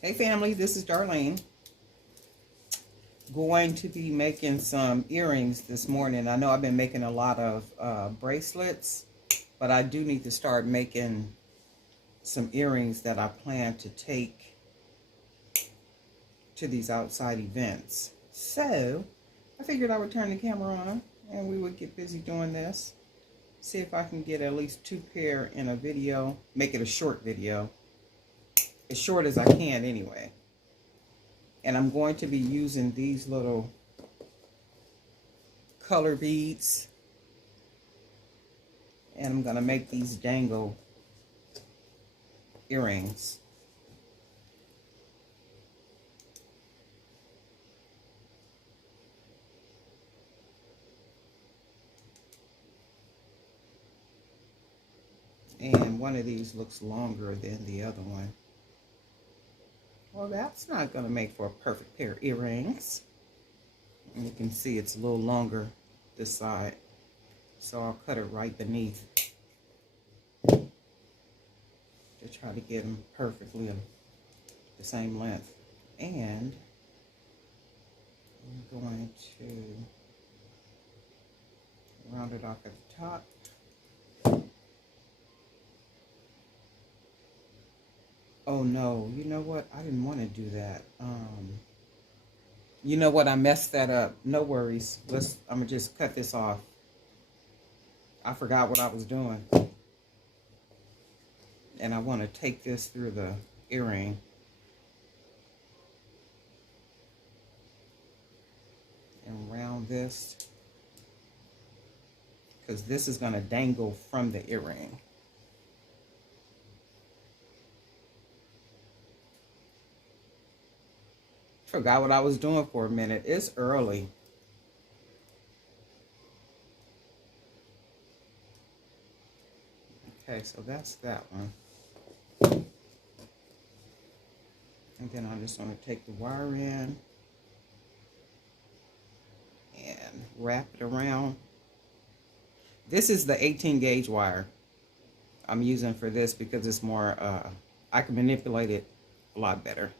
Hey family, this is Darlene. Going to be making some earrings this morning. I know I've been making a lot of bracelets, but I do need to start making some earrings that I plan to take to these outside events. So I figured I would turn the camera on and we would get busy doing this. See if I can get at least 2 pair in a video, make it a short video, as short as I can anyway. And I'm going to be using these little color beads. And I'm going to make these dangle earrings. And one of these looks longer than the other one. Well, that's not going to make for a perfect pair of earrings. And you can see it's a little longer this side. So I'll cut it right beneath to try to get them perfectly the same length. And I'm going to round it off at the top. Oh no, you know what? I didn't want to do that. You know what? I messed that up. No worries. I'm gonna just cut this off. I forgot what I was doing. And I want to take this through the earring. And round this. Because this is gonna dangle from the earring. Forgot what I was doing for a minute. It's early. Okay, so that's that one. And then I'm just going to take the wire in and wrap it around. This is the 18 gauge wire I'm using for this because it's more, I can manipulate it a lot better.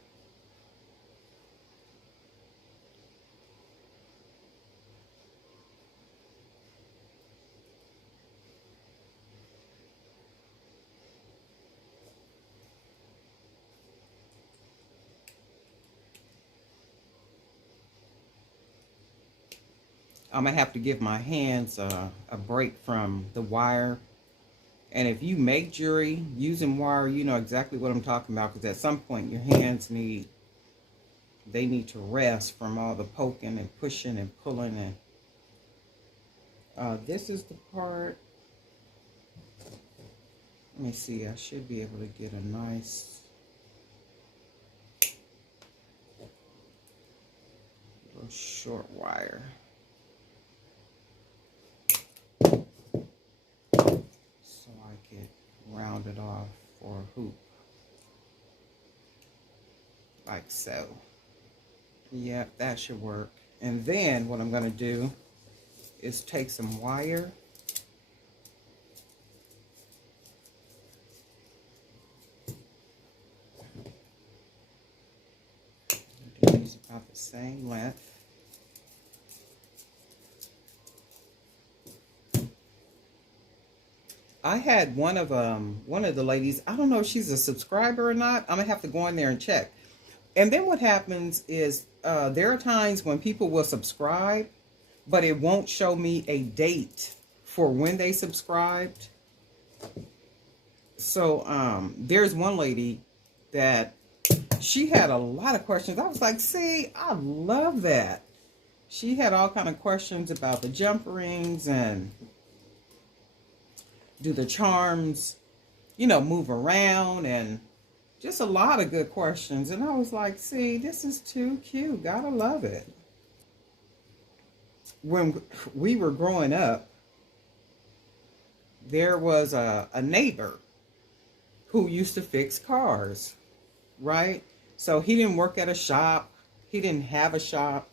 I'm going to have to give my hands a break from the wire. And if you make jewelry using wire, you know exactly what I'm talking about. Because at some point your hands need to rest from all the poking and pushing and pulling. And this is the part. Let me see. I should be able to get a nice little short wire. Round it off for a hoop like so. Yep, that should work. And then what I'm going to do is take some wire use about the same length. I had one of the ladies, I don't know if she's a subscriber or not. I'm gonna have to go in there and check. And then what happens is there are times when people will subscribe, but it won't show me a date for when they subscribed. So there's one lady that she had a lot of questions. I was like, see, I love that. She had all kind of questions about the jump rings and do the charms, you know, move around, and just a lot of good questions. And I was like, see, this is too cute. Gotta love it. When we were growing up, there was a neighbor who used to fix cars, right? So he didn't work at a shop. He didn't have a shop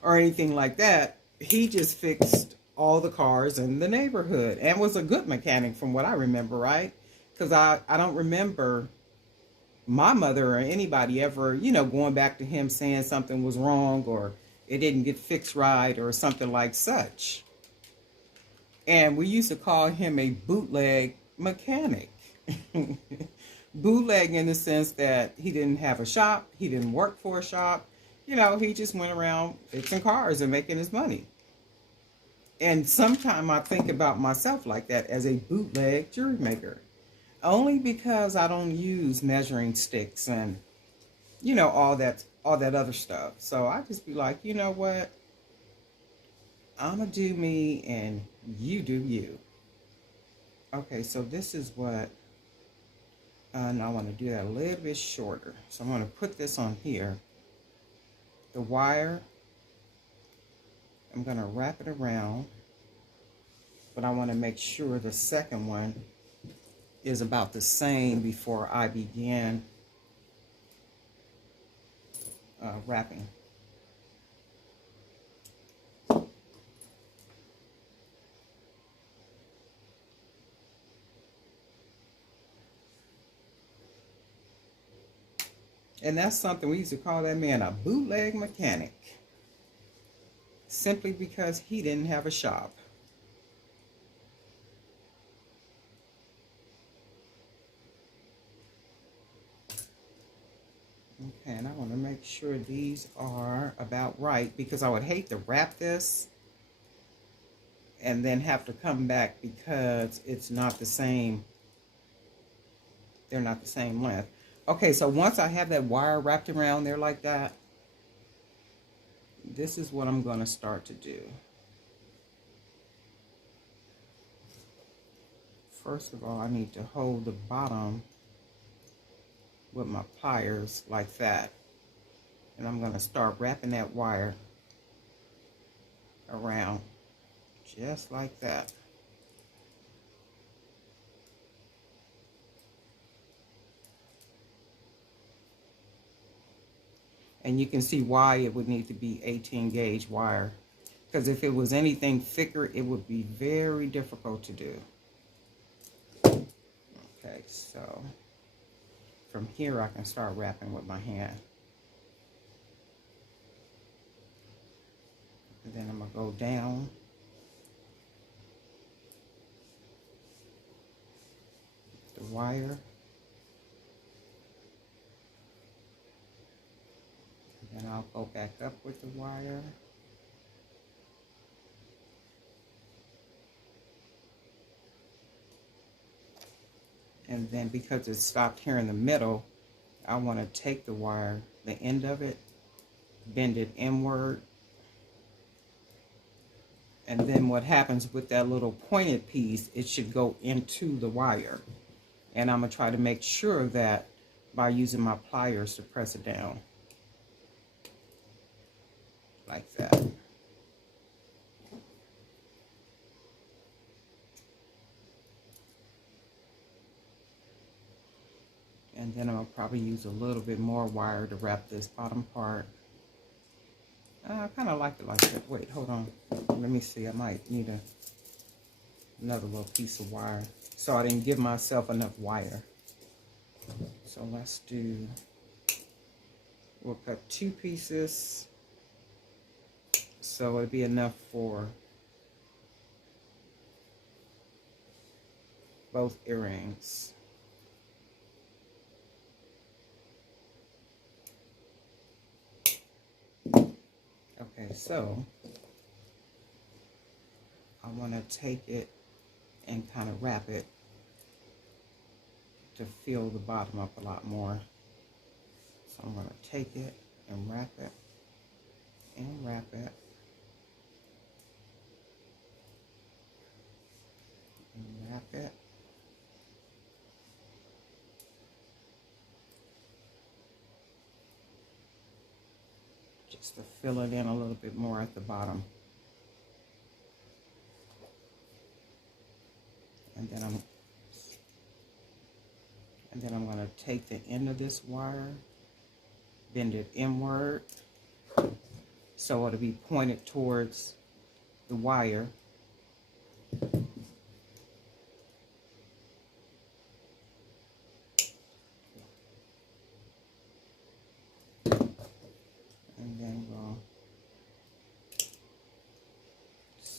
or anything like that. He just fixed all the cars in the neighborhood and was a good mechanic from what I remember, right? Because I don't remember my mother or anybody ever, you know, going back to him saying something was wrong or it didn't get fixed right or something like such. And we used to call him a bootleg mechanic. Bootleg in the sense that he didn't have a shop, he didn't work for a shop, you know, he just went around fixing cars and making his money. And sometimes I think about myself like that, as a bootleg jewelry maker. Only because I don't use measuring sticks and, you know, all that other stuff. So I just be like, you know what? I'ma do me and you do you. Okay, so this is what, and I want to do that a little bit shorter. So I'm going to put this on here. The wire, I'm going to wrap it around, but I want to make sure the second one is about the same before I begin wrapping. And that's something we used to call that man a bootleg mechanic, simply because he didn't have a shop. Okay, and I want to make sure these are about right, because I would hate to wrap this and then have to come back because it's not the same. They're not the same length. Okay, so once I have that wire wrapped around there like that, this is what I'm going to start to do. First of all, I need to hold the bottom with my pliers like that. And I'm going to start wrapping that wire around just like that. And you can see why it would need to be 18 gauge wire, because if it was anything thicker, it would be very difficult to do. Okay, so from here I can start wrapping with my hand. And then I'm going to go down. The wire. And then I'll go back up with the wire. And then because it stopped here in the middle, I want to take the wire, the end of it, bend it inward. And then what happens with that little pointed piece, it should go into the wire. And I'm going to try to make sure that by using my pliers to press it down. Like that. And then I'll probably use a little bit more wire to wrap this bottom part. I kind of like it like that. Wait, hold on. Let me see. I might need another little piece of wire. So I didn't give myself enough wire. So let's do, we'll cut 2 pieces. So it'll be enough for both earrings. Okay, so I want to take it and kind of wrap it to fill the bottom up a lot more. So I'm going to take it and wrap it and wrap it and wrap it. Just to fill it in a little bit more at the bottom. And then I'm going to take the end of this wire, bend it inward, so it'll be pointed towards the wire.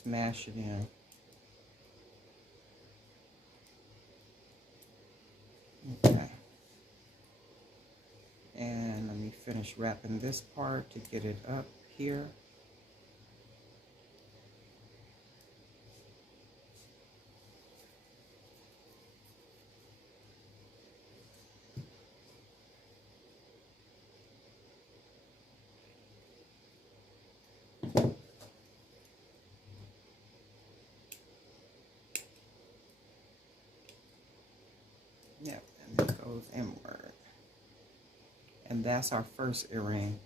smash it in. Okay. And let me finish wrapping this part to get it up here. Yep, and it goes inward. And that's our first earring.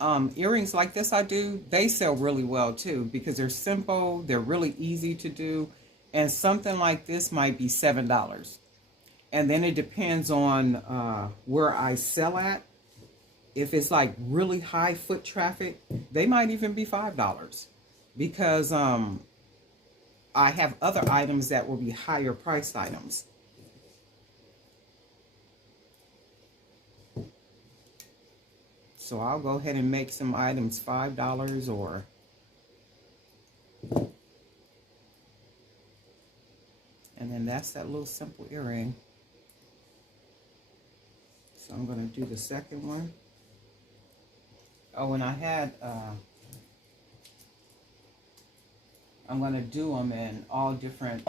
Earrings like this I do, they sell really well too because they're simple, they're really easy to do, and something like this might be $7. And then it depends on where I sell at. If it's like really high foot traffic, they might even be $5 because I have other items that will be higher priced items. So I'll go ahead and make some items $5 or and then that's that little simple earring. So I'm going to do the second one. Oh, and I had I'm going to do them in all different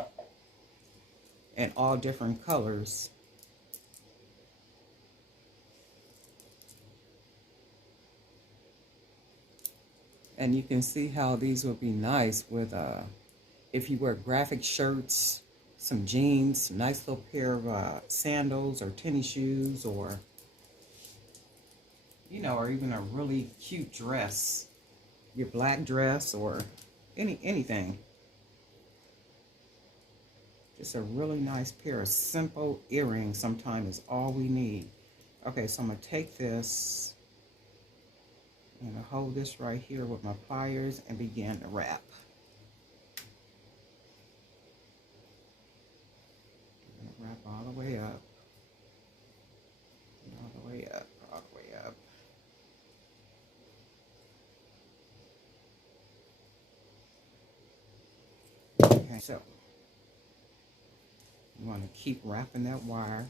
colors. And you can see how these would be nice with, if you wear graphic shirts, some jeans, a nice little pair of sandals or tennis shoes, or, you know, or even a really cute dress, your black dress or anything. Just a really nice pair of simple earrings sometimes is all we need. Okay, so I'm going to take this. I'm going to hold this right here with my pliers and begin to wrap. I'm going to wrap all the way up. All the way up, all the way up. Okay, so you want to keep wrapping that wire,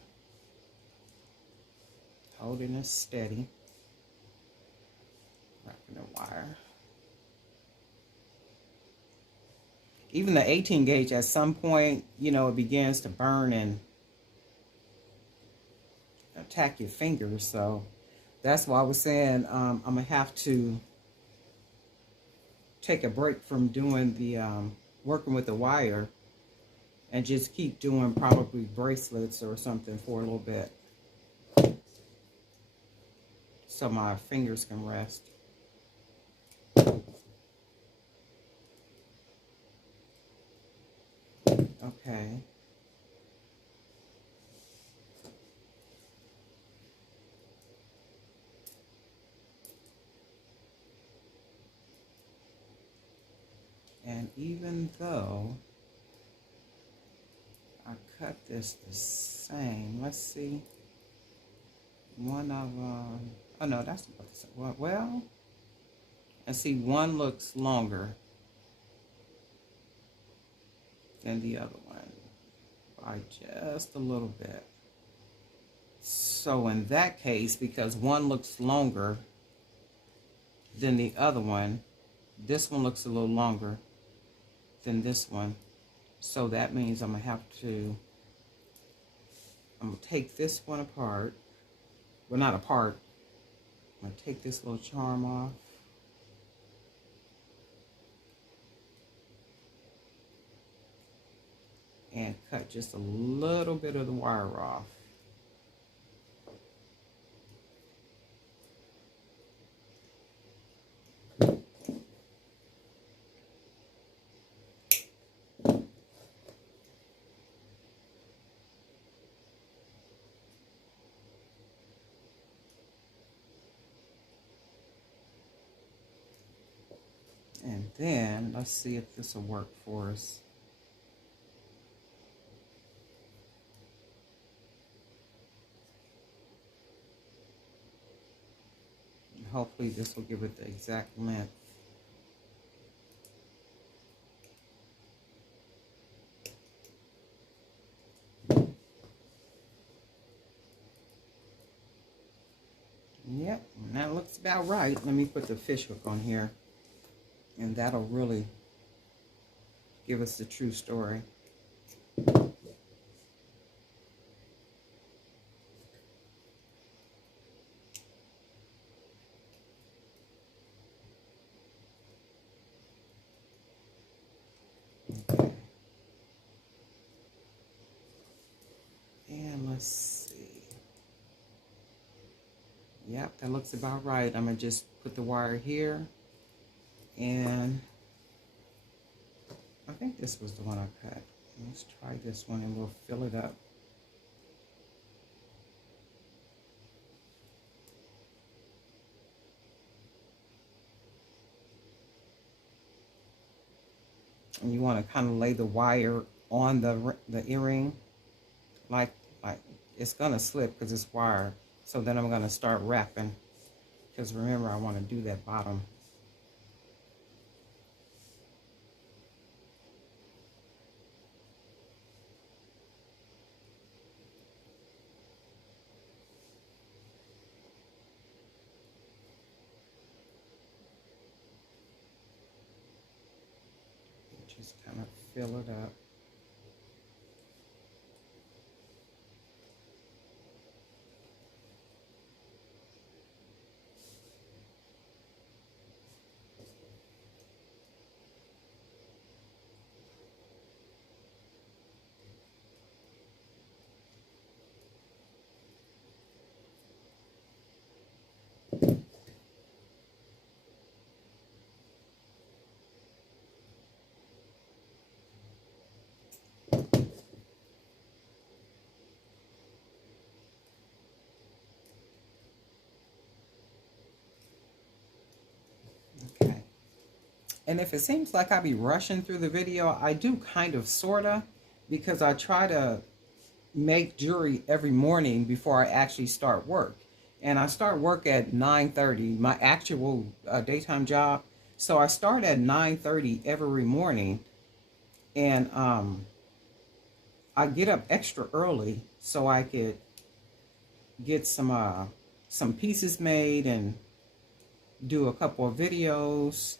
holding it steady. Wrapping the wire. Even the 18 gauge, at some point, you know, it begins to burn and attack your fingers. So that's why I was saying I'm going to have to take a break from doing the working with the wire and just keep doing probably bracelets or something for a little bit so my fingers can rest. Okay. And even though I cut this the same, let's see. One of oh no, that's about the same. Well, and see, one looks longer than the other one by just a little bit. So in that case, because one looks longer than the other one, this one looks a little longer than this one. So that means I'm going to take this one apart. Well, not apart. I'm going to take this little charm off. And cut just a little bit of the wire off. And then let's see if this will work for us. Hopefully this will give it the exact length. about right. Let me put the fish hook on here, and that'll really give us the true story. Okay. And let's see. Yep, that looks about right. I'm going to just put the wire here. And I think this was the one I cut. Let's try this one and we'll fill it up. And you want to kind of lay the wire on the earring, like it's gonna slip because it's wire. So then I'm gonna start wrapping, because remember I want to do that bottom. Just kind of fill it up. Okay. And if it seems like I be rushing through the video, I do kind of, sorta, because I try to make jewelry every morning before I actually start work. And I start work at 9:30, my actual daytime job. So I start at 9:30 every morning, and I get up extra early so I could get some pieces made and do a couple of videos,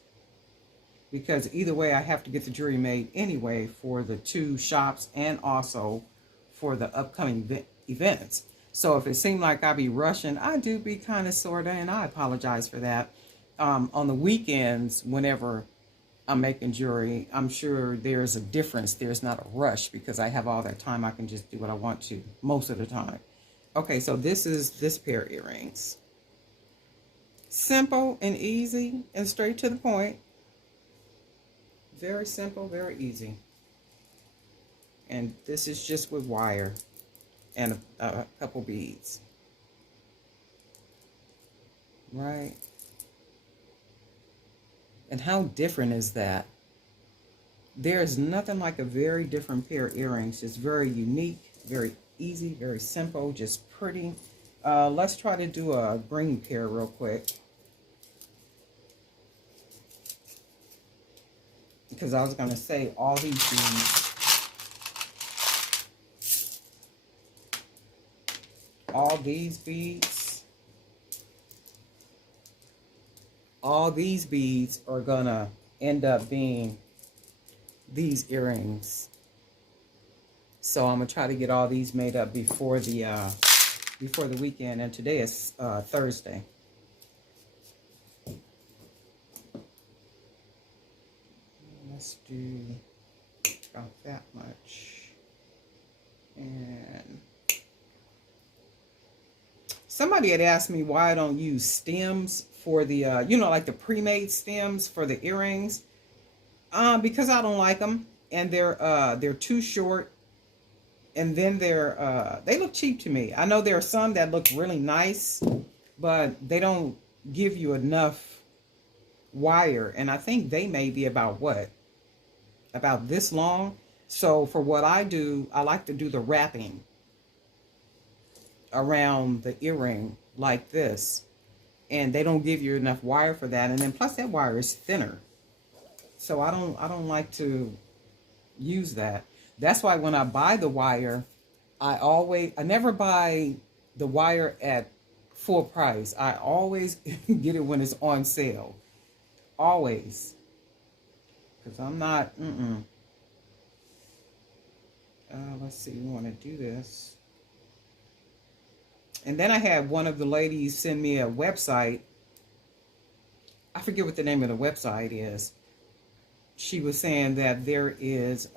because either way I have to get the jewelry made anyway for the 2 shops and also for the upcoming events. So if it seemed like I be rushing, I do be kind of sorta, and I apologize for that. On the weekends, whenever I'm making jewelry, I'm sure there's a difference. There's not a rush because I have all that time. I can just do what I want to most of the time. Okay, so this is this pair of earrings. Simple and easy and straight to the point. Very simple, very easy. And this is just with wire and a couple beads. Right? And how different is that? There's nothing like a very different pair of earrings. It's very unique, very easy, very simple, just pretty. Let's try to do a green pair real quick, because I was going to say all these beads are going to end up being these earrings. So I'm going to try to get all these made up before the weekend, and today is Thursday. Let's do about that much. And somebody had asked me why I don't use stems for the, you know, like the pre-made stems for the earrings. Because I don't like them, and they're too short, and then they look cheap to me. I know there are some that look really nice, but they don't give you enough wire, and I think they may be about this long. So for what I do, I like to do the wrapping around the earring like this, and they don't give you enough wire for that, and then plus that wire is thinner, so I don't like to use that. That's why when I buy the wire, I never buy the wire at full price. I always get it when it's on sale. Always. Because I'm not, let's see, we want to do this. And then I had one of the ladies send me a website. I forget what the name of the website is. She was saying that there is,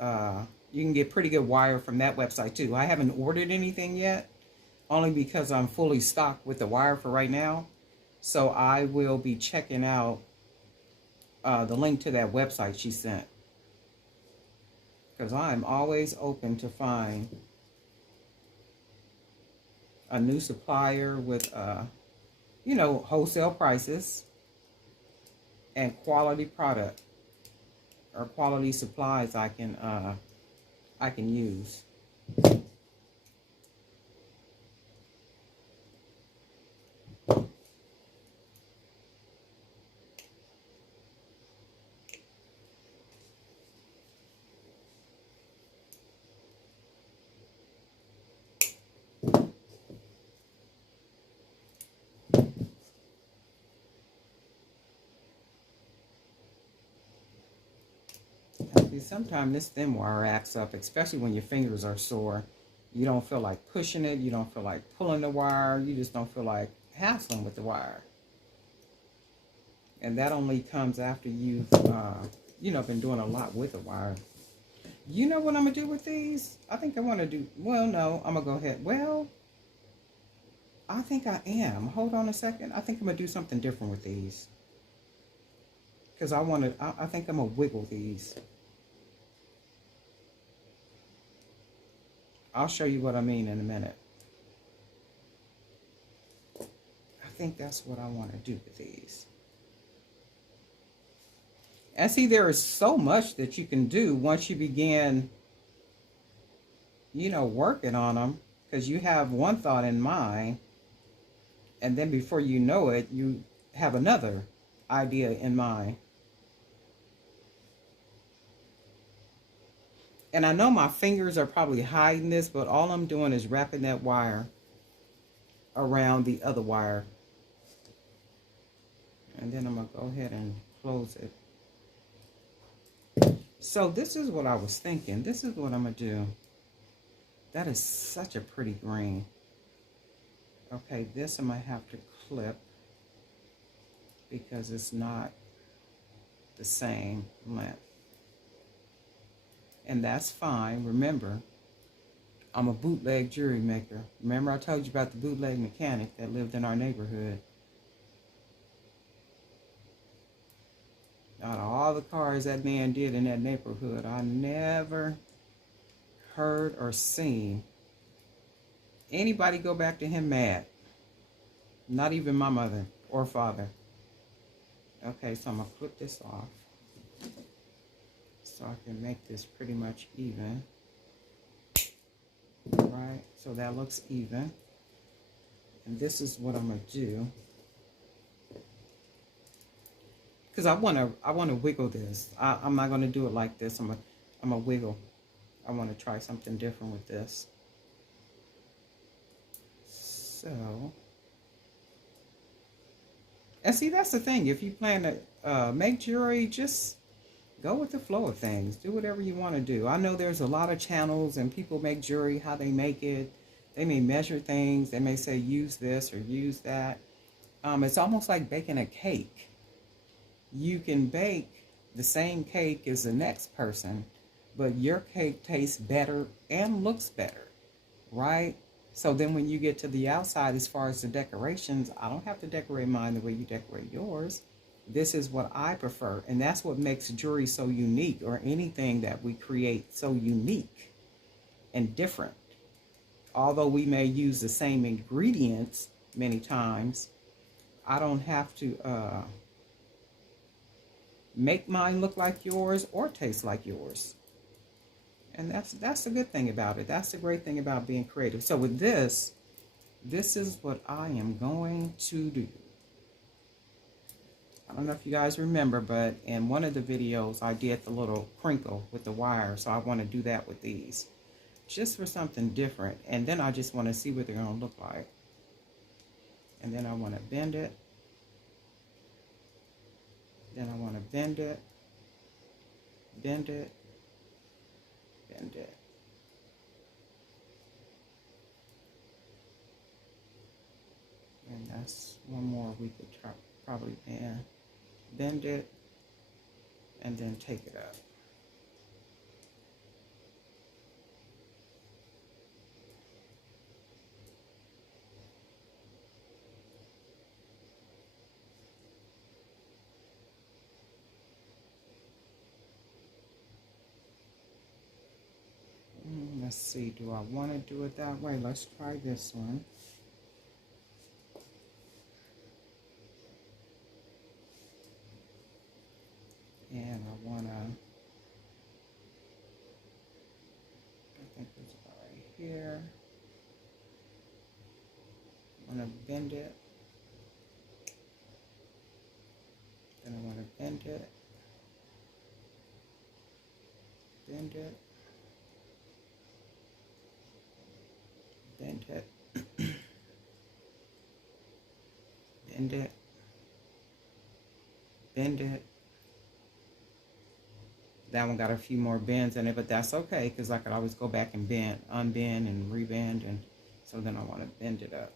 you can get pretty good wire from that website too. I haven't ordered anything yet, only because I'm fully stocked with the wire for right now. So I will be checking out the link to that website she sent. Because I'm always open to find a new supplier with, you know, wholesale prices and quality product or quality supplies I can use. Sometimes this thin wire acts up, especially when your fingers are sore. You don't feel like pushing it. You don't feel like pulling the wire. You just don't feel like hassling with the wire. And that only comes after you've, you know, been doing a lot with the wire. You know what I'm going to do with these? I think I want to do, well, no, I'm going to go ahead. Well, I think I am. Hold on a second. I think I'm going to do something different with these. Because I think I'm going to wiggle these. I'll show you what I mean in a minute. I think that's what I want to do with these. And see, there is so much that you can do once you begin, you know, working on them. Because you have one thought in mind, and then before you know it, you have another idea in mind. And I know my fingers are probably hiding this, but all I'm doing is wrapping that wire around the other wire. And then I'm going to go ahead and close it. So this is what I was thinking. This is what I'm going to do. That is such a pretty green. Okay, this I'm going to have to clip because it's not the same length. And that's fine. Remember, I'm a bootleg jewelry maker. Remember I told you about the bootleg mechanic that lived in our neighborhood? Out of all the cars that man did in that neighborhood, I never heard or seen anybody go back to him mad. Not even my mother or father. Okay, so I'm going to flip this off. So I can make this pretty much even. Right, so that looks even. And this is what I'm going to do. Because I want to wiggle this. I'm not going to do it like this. I'm going to wiggle. I want to try something different with this. So, and see, that's the thing. If you plan to make jewelry, just go with the flow of things. Do whatever you want to do. I know there's a lot of channels and people make jewelry, how they make it. They may measure things. They may say use this or use that. It's almost like baking a cake. You can bake the same cake as the next person, but your cake tastes better and looks better, right? So then when you get to the outside, as far as the decorations, I don't have to decorate mine the way you decorate yours. This is what I prefer, and that's what makes jewelry so unique, or anything that we create so unique and different. Although we may use the same ingredients many times, I don't have to make mine look like yours or taste like yours. And that's the good thing about it. That's the great thing about being creative. So with this is what I am going to do. I don't know if you guys remember, but in one of the videos I did the little crinkle with the wire. So I want to do that with these. Just for something different. And then I just want to see what they're going to look like. And then I want to bend it. Then I want to bend it, bend it, bend it. And that's one more we could probably bend it, and then take it up. Let's see, do I want to do it that way? Let's try this one. And I want to, I think it's right here. I want to bend it. Then I want to bend it. Bend it. Bend it. Bend it. Bend it. That one got a few more bends in it, but that's okay because I could always go back and bend, unbend and rebend, and so then I want to bend it up.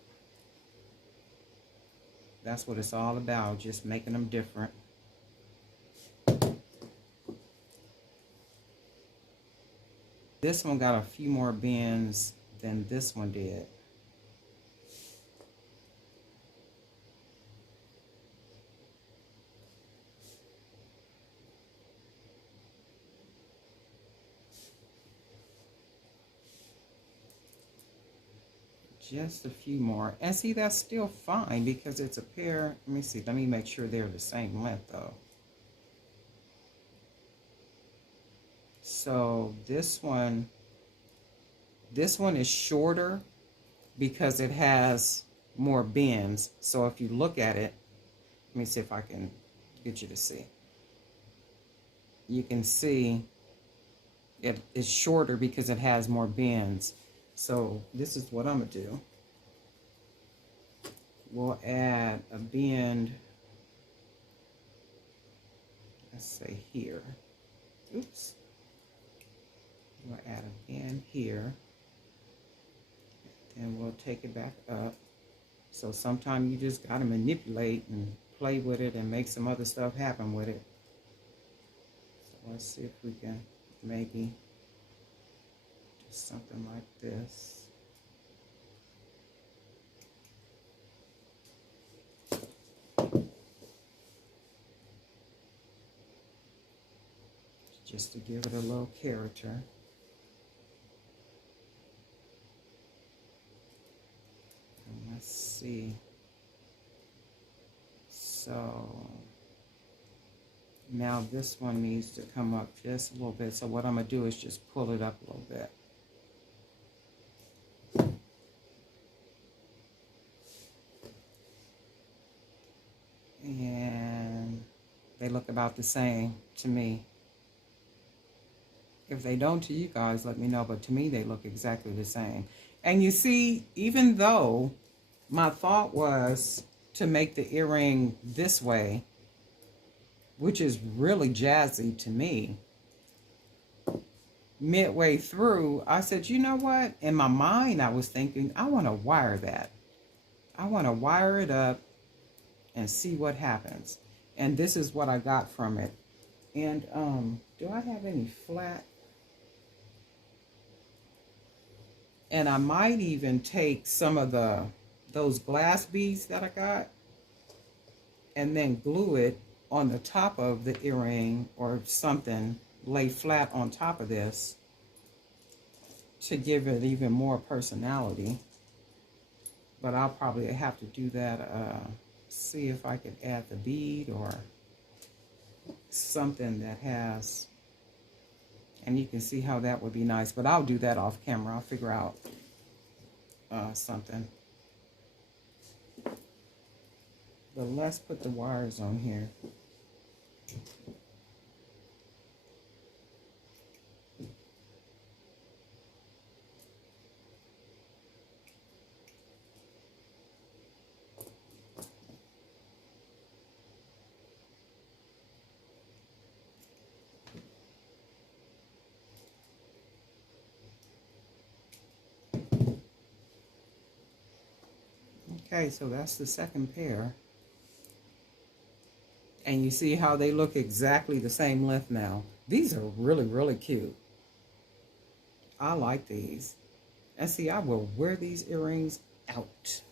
That's what it's all about, just making them different. This one got a few more bends than this one did. Just a few more. And see, that's still fine because it's a pair. Let me see. Let me make sure they're the same length though. So this one is shorter because it has more bends. So if you look at it, let me see if I can get you to see. You can see it is shorter because it has more bends. So this is what I'm going to do. We'll add a bend, let's say here. Oops. We'll add a bend here. And we'll take it back up. So sometimes you just got to manipulate and play with it and make some other stuff happen with it. So let's see if we can maybe something like this. Just to give it a little character. And let's see. So now this one needs to come up just a little bit. So what I'm going to do is just pull it up a little bit. And they look about the same to me. If they don't to you guys, let me know, but to me they look exactly the same. And you see, even though my thought was to make the earring this way, which is really jazzy to me, midway through I said, you know what, in my mind I was thinking, I want to wire that. I want to wire it up and see what happens. And this is what I got from it. And do I have any flat? And I might even take some of those glass beads that I got and then glue it on the top of the earring or something, lay flat on top of this to give it even more personality. But I'll probably have to do that, see if I could add the bead or something that has, and you can see how that would be nice, but I'll do that off camera. I'll figure out something. But let's put the wires on here. Okay, so that's the second pair. And you see how they look exactly the same length now. These are really, really cute. I like these. And see, I will wear these earrings out.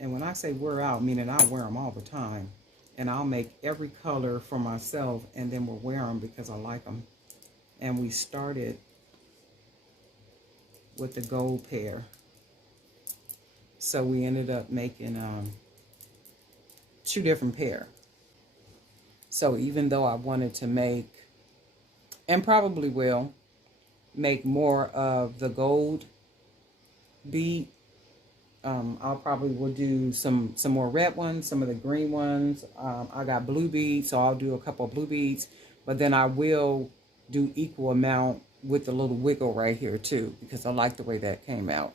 And when I say wear out, meaning I wear them all the time. And I'll make every color for myself and then we'll wear them because I like them. And we started with the gold pair. So we ended up making 2 different pair. So even though I wanted to make, and probably will, make more of the gold bead, I'll probably will do some more red ones, some of the green ones. I got blue beads, so I'll do a couple of blue beads. But then I will do equal amount with the little wiggle right here too, because I like the way that came out.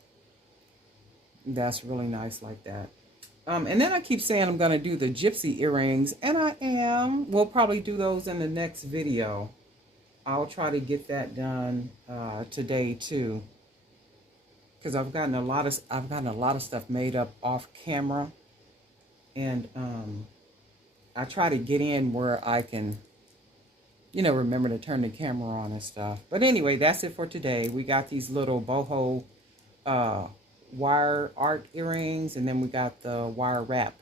That's really nice like that. And then I keep saying I'm going to do the gypsy earrings, and I am. We'll probably do those in the next video. I'll try to get that done today too, because I've gotten a lot of stuff made up off camera, and I try to get in where I can, you know, remember to turn the camera on and stuff. But anyway, that's it for today. We got these little boho wire art earrings, and then we got the wire wrap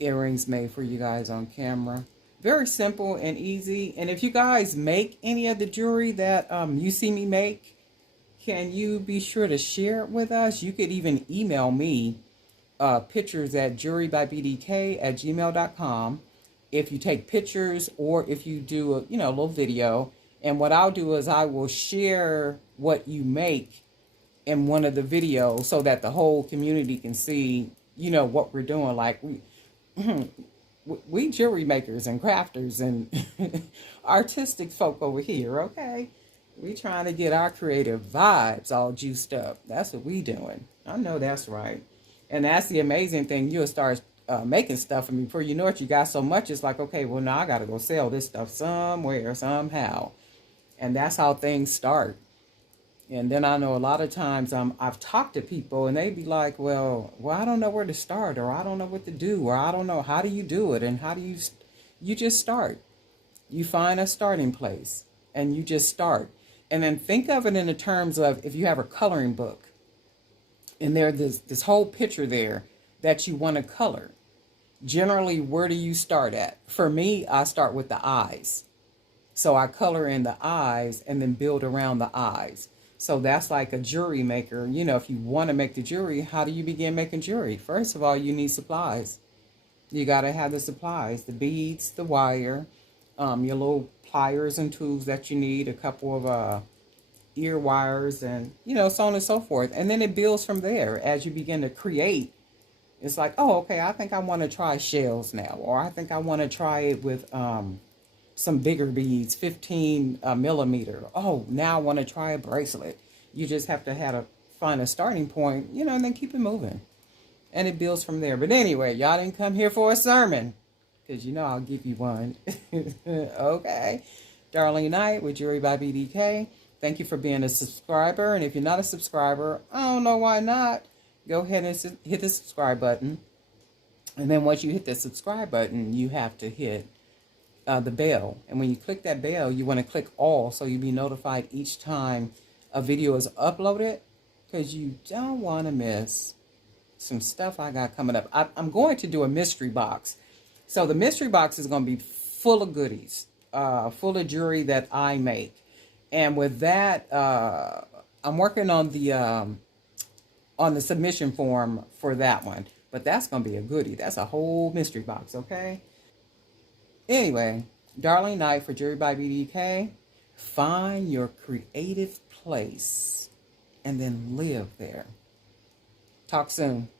earrings made for you guys on camera. Very simple and easy. And if you guys make any of the jewelry that you see me make, can you be sure to share it with us? You could even email me pictures at jewelrybybdk@gmail.com if you take pictures or if you do a, you know, a little video. And what I'll do is I will share what you make in one of the videos so that the whole community can see, you know, what we're doing. Like we jewelry makers and crafters and artistic folk over here, okay? We trying to get our creative vibes all juiced up. That's what we doing. I know that's right. And that's the amazing thing. You'll start making stuff, and before you know it, you got so much, it's like, okay, well, now I got to go sell this stuff somewhere, somehow. And that's how things start. And then I know a lot of times I've talked to people and they be like, well, I don't know where to start, or I don't know what to do, or I don't know, how do you do it? And how do you just start. You find a starting place and you just start. And then think of it in the terms of, if you have a coloring book and there's this whole picture there that you want to color. Generally, where do you start at? For me, I start with the eyes. So I color in the eyes and then build around the eyes. So that's like a jewelry maker. You know, if you want to make the jewelry, how do you begin making jewelry? First of all, you need supplies. You got to have the supplies, the beads, the wire, your little pliers and tools that you need, a couple of ear wires, and, you know, so on and so forth. And then it builds from there as you begin to create. It's like, oh, okay, I think I want to try shells now, or I think I want to try it with some bigger beads, 15 millimeter. Oh, now I want to try a bracelet. You just have to find a starting point, you know, and then keep it moving. And it builds from there. But anyway, y'all didn't come here for a sermon, because you know I'll give you one. Okay. Darlene Knight with Jewelry by BDK. Thank you for being a subscriber. And if you're not a subscriber, I don't know why not. Go ahead and hit the subscribe button. And then once you hit the subscribe button, you have to hit the bell. And when you click that bell, you want to click all, so you'll be notified each time a video is uploaded, because you don't want to miss some stuff I got coming up. I'm going to do a mystery box. So the mystery box is going to be full of goodies, full of jewelry that I make. And with that, I'm working on the submission form for that one. But that's going to be a goodie. That's a whole mystery box, okay? Anyway, Darlene Knight for Jewelry by BDK. Find your creative place and then live there. Talk soon.